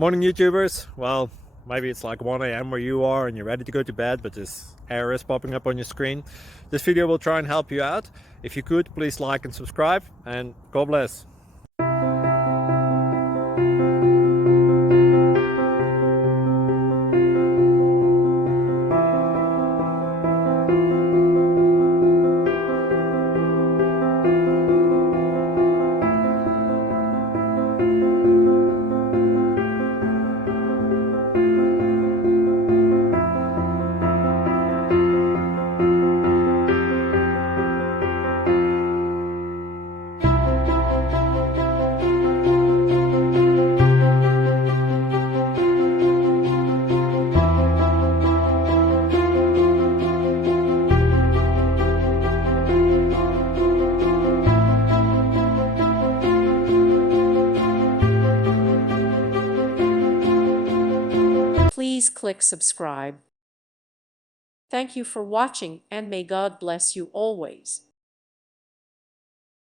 Morning YouTubers. Well, maybe it's like 1 a.m. where you are and you're ready to go to bed, but this error is popping up on your screen. This video will try and help you out. If you could, please like and subscribe, and God bless. Please click subscribe. Thank you for watching, and may God bless you always.